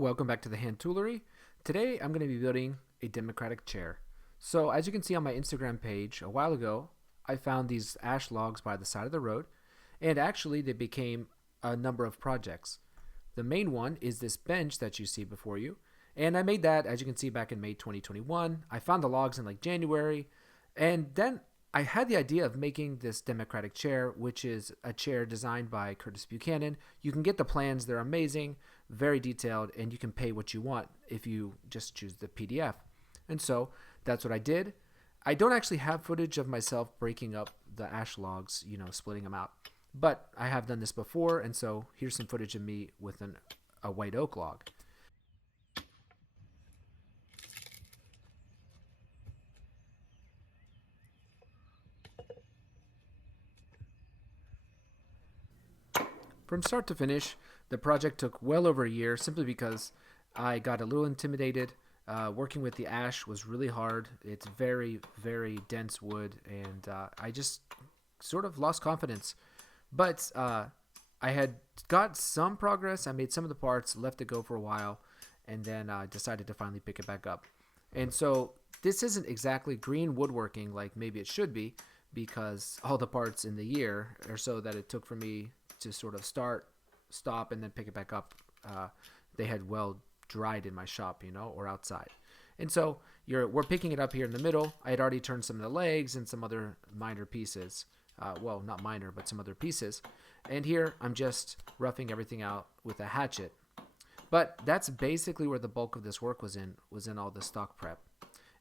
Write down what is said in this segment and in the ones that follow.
welcome back to the Hand Toolery. Today I'm going to be building a democratic chair. So as you can see on my Instagram page, a while ago I found these ash logs by the side of the road, and actually they became a number of projects. The main one is this bench that you see before you, and I made that, as you can see, back in May 2021. I found the logs in like January, and then I had the idea of making this democratic chair, which is a chair designed by Curtis Buchanan. You can get the plans, they're amazing, very detailed, and you can pay what you want if you just choose the PDF. And so that's what I did. I don't actually have footage of myself breaking up the ash logs, splitting them out. But I have done this before, and so here's some footage of me with a white oak log. From start to finish, the project took well over a year simply because I got a little intimidated. Working with the ash was really hard. It's very, very dense wood, and I just sort of lost confidence. But I had got some progress. I made some of the parts, left it go for a while, and then decided to finally pick it back up. And so this isn't exactly green woodworking like maybe it should be, because all the parts in the year or so that it took for me to sort of start, stop, and then pick it back up, they had well dried in my shop, or outside. And so we're picking it up here in the middle. I had already turned some of the legs and some other minor pieces. Well, not minor, but some other pieces. And here I'm just roughing everything out with a hatchet. But that's basically where the bulk of this work was in all the stock prep.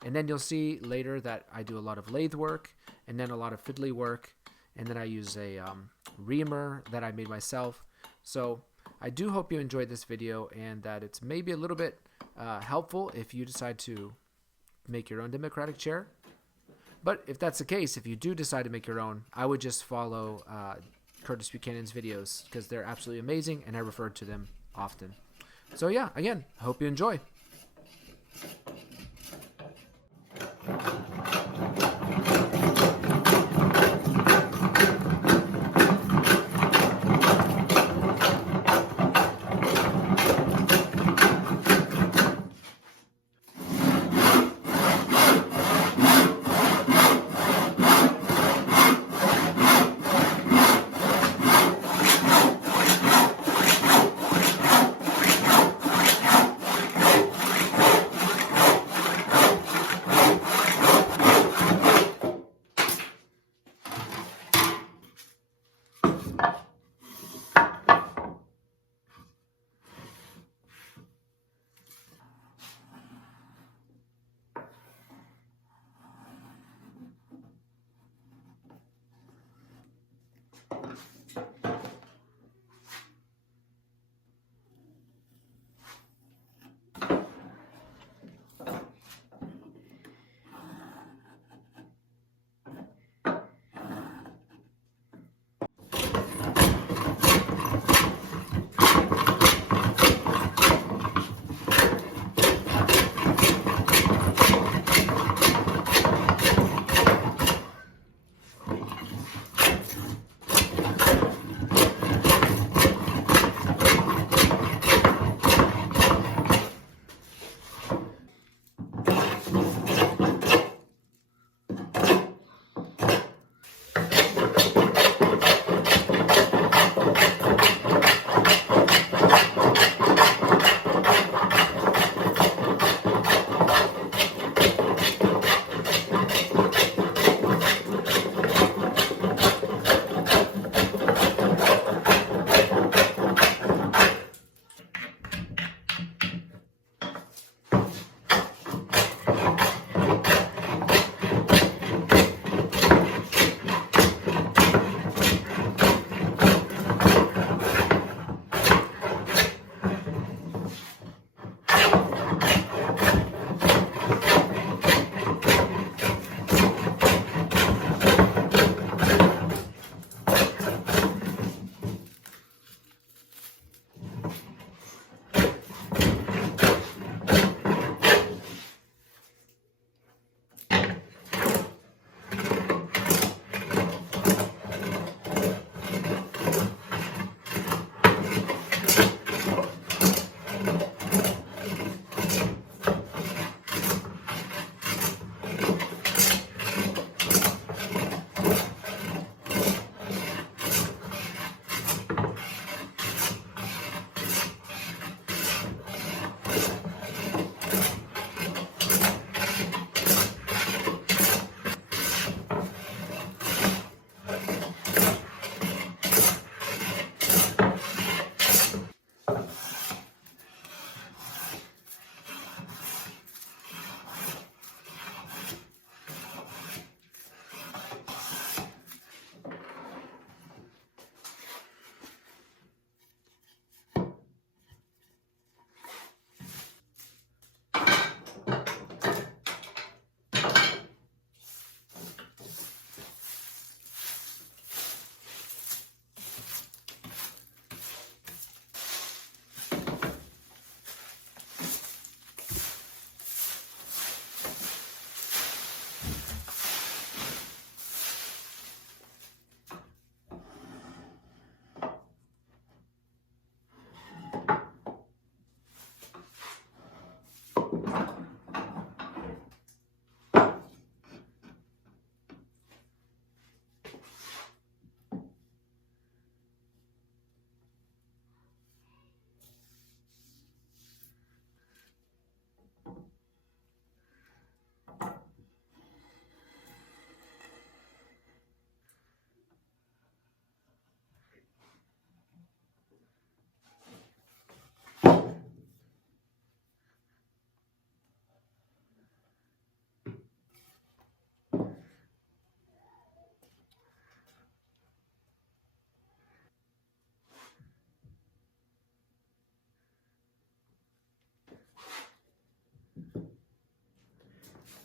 And then you'll see later that I do a lot of lathe work, and then a lot of fiddly work, and then I use a reamer that I made myself. So I do hope you enjoyed this video, and that it's maybe a little bit helpful if you decide to make your own democratic chair. But if that's the case, if you do decide to make your own, I would just follow Curtis Buchanan's videos, because they're absolutely amazing, and I refer to them often. So yeah, again, I hope you enjoy.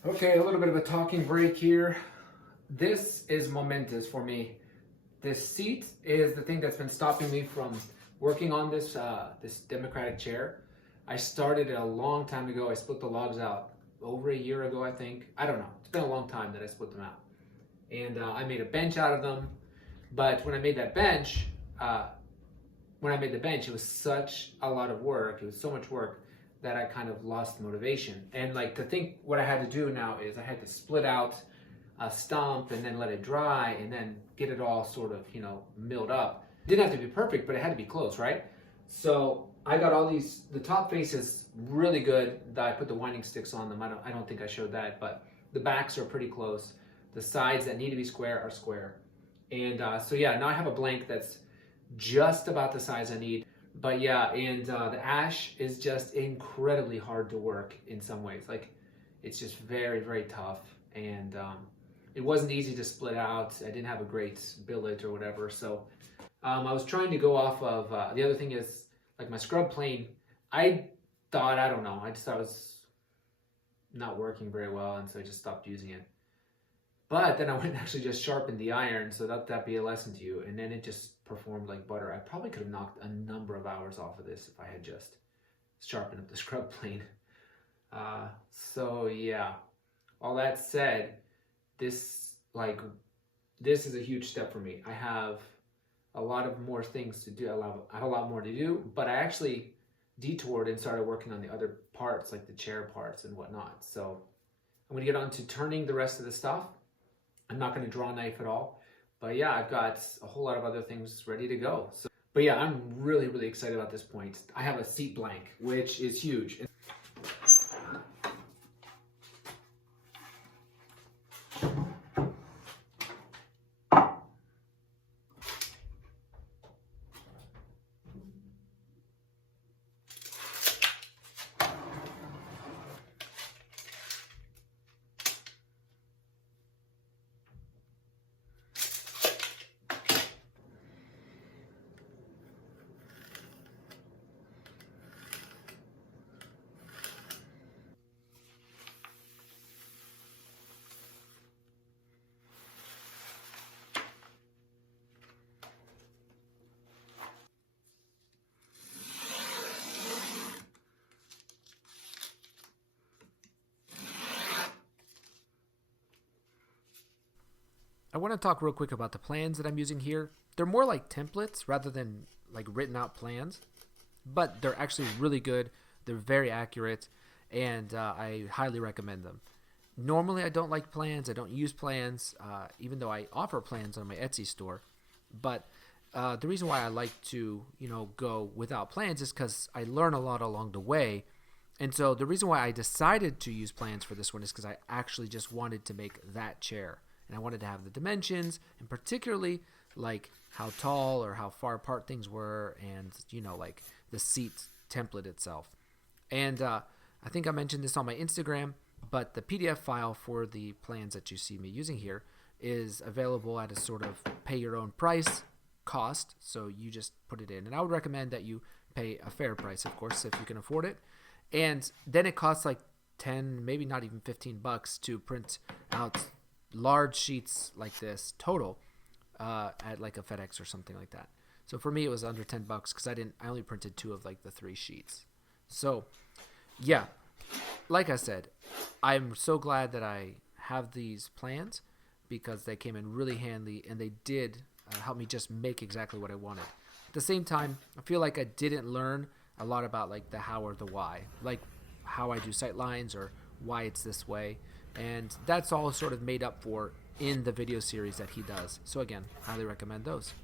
Okay, a little bit of a talking break here. This is momentous for me. This seat is the thing that's been stopping me from working on this Democratic chair. I started it a long time ago. I split the logs out over a year ago, I think. I don't know. It's been a long time that I split them out. And I made a bench out of them. But when I made that bench, it was such a lot of work. It was so much work that I kind of lost motivation. And like, to think what I had to do now is I had to split out a stump and then let it dry and then get it all sort of, milled up. It didn't have to be perfect, but it had to be close, right? So I got all these, the top face is really good. I put the winding sticks on them. I don't think I showed that, but the backs are pretty close. The sides that need to be square are square. And so yeah, now I have a blank that's just about the size I need. But yeah, and the ash is just incredibly hard to work in some ways. Like, it's just very, very tough. And it wasn't easy to split out. I didn't have a great billet or whatever. So I was trying to go off of, the other thing is, like, my scrub plane, I thought, I don't know, I just thought it was not working very well, and so I just stopped using it. But then I went and actually just sharpened the iron, so that'd be a lesson to you. And then it just performed like butter. I probably could have knocked a number of hours off of this if I had just sharpened up the scrub plane. So yeah, all that said, this is a huge step for me. I have a lot of more things to do. I have a lot more to do, but I actually detoured and started working on the other parts, like the chair parts and whatnot. So I'm gonna get on to turning the rest of the stuff. I'm not going to draw a knife at all, but yeah, I've got a whole lot of other things ready to go. So, but yeah, I'm really, really excited about this point. I have a seat blank, which is huge. I want to talk real quick about the plans that I'm using here. They're more like templates rather than like written out plans, but they're actually really good. They're very accurate, and I highly recommend them. Normally, I don't like plans. I don't use plans, even though I offer plans on my Etsy store. But the reason why I like to, go without plans is because I learn a lot along the way. And so the reason why I decided to use plans for this one is because I actually just wanted to make that chair. And I wanted to have the dimensions, and particularly like how tall or how far apart things were, and like the seat template itself. And I think I mentioned this on my Instagram, but the PDF file for the plans that you see me using here is available at a sort of pay your own price cost. So you just put it in, and I would recommend that you pay a fair price, of course, if you can afford it. And then it costs like 10, maybe not even $15 to print out large sheets like this total at like a FedEx or something like that. So for me, it was under $10 because I only printed 2 of like the 3 sheets. So yeah, like I said, I'm so glad that I have these plans because they came in really handy, and they did help me just make exactly what I wanted. At the same time, I feel like I didn't learn a lot about like the how or the why, like how I do sight lines or why it's this way. And that's all sort of made up for in the video series that he does. So again, highly recommend those.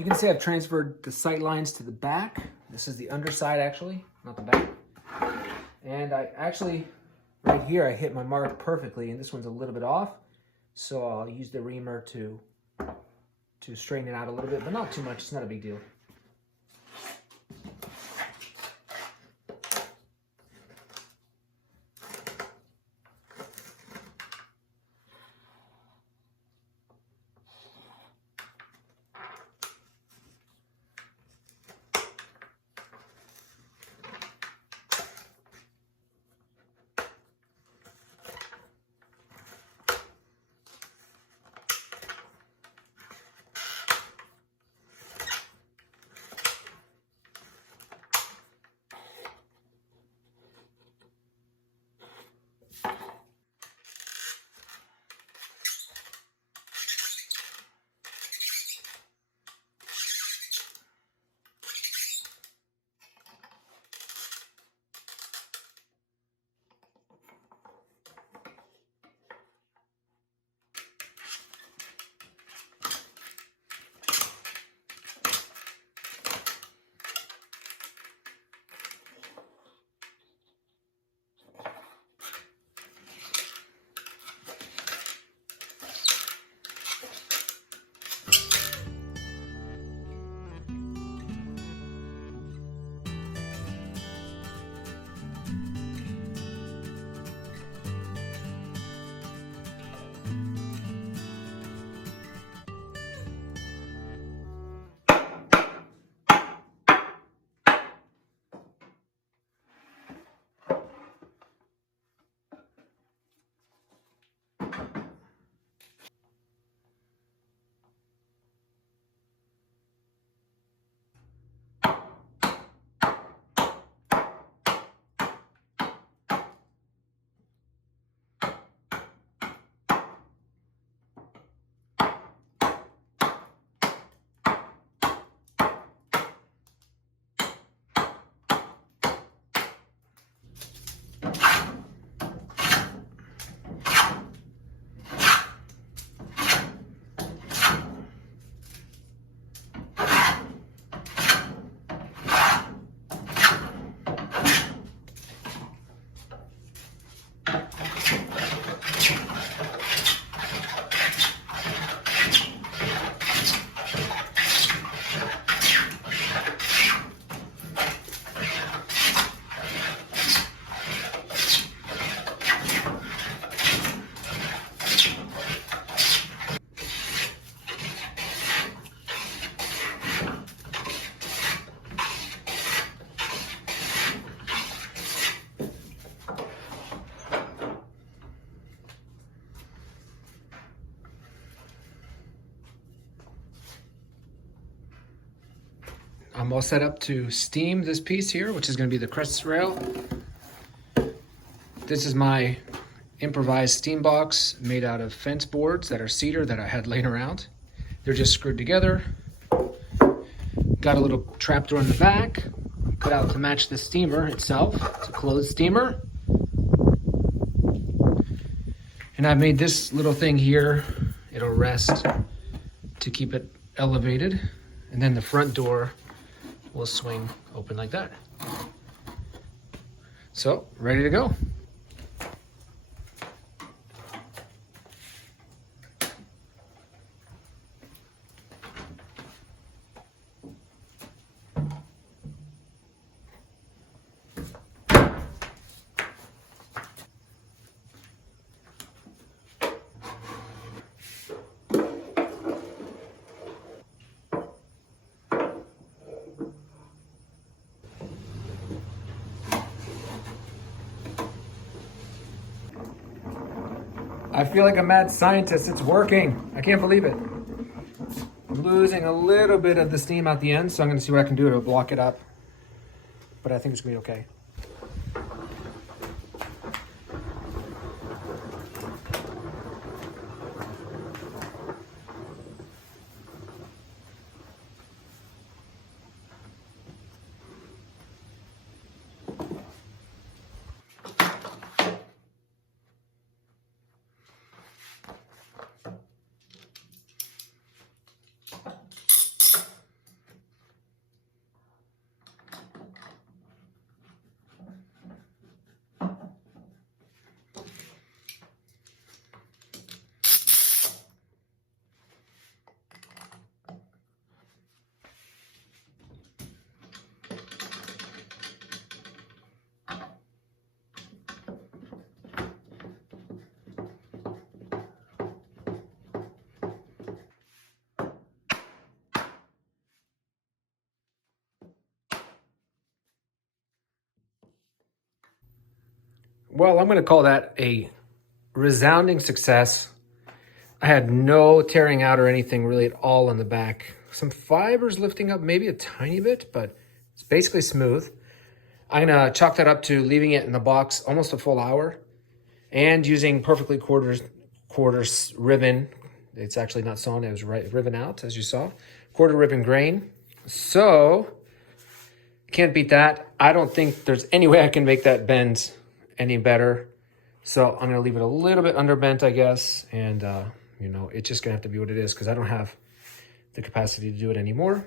You can see I've transferred the sight lines to the back. This is the underside actually, not the back. And I actually, right here, I hit my mark perfectly, and this one's a little bit off. So I'll use the reamer to straighten it out a little bit, but not too much. It's not a big deal. I'm all set up to steam this piece here, which is going to be the crest rail. This is my improvised steam box made out of fence boards that are cedar that I had laying around. They're just screwed together. Got a little trapdoor in the back, cut out to match the steamer itself. It's a closed steamer. And I made this little thing here. It'll rest to keep it elevated. And then the front door will swing open like that. So, ready to go. I feel like a mad scientist. It's working. I can't believe it. I'm losing a little bit of the steam at the end, so I'm going to see what I can do to block it up. But I think it's going to be okay. Well, I'm going to call that a resounding success. I had no tearing out or anything really at all in the back. Some fibers lifting up maybe a tiny bit, but it's basically smooth. I'm going to chalk that up to leaving it in the box almost a full hour and using perfectly quarters ribbon. It's actually not sewn, it was ribbon out, as you saw. Quarter ribbon grain. So, can't beat that. I don't think there's any way I can make that bend any better. So I'm gonna leave it a little bit underbent, I guess. And, it's just gonna have to be what it is because I don't have the capacity to do it anymore.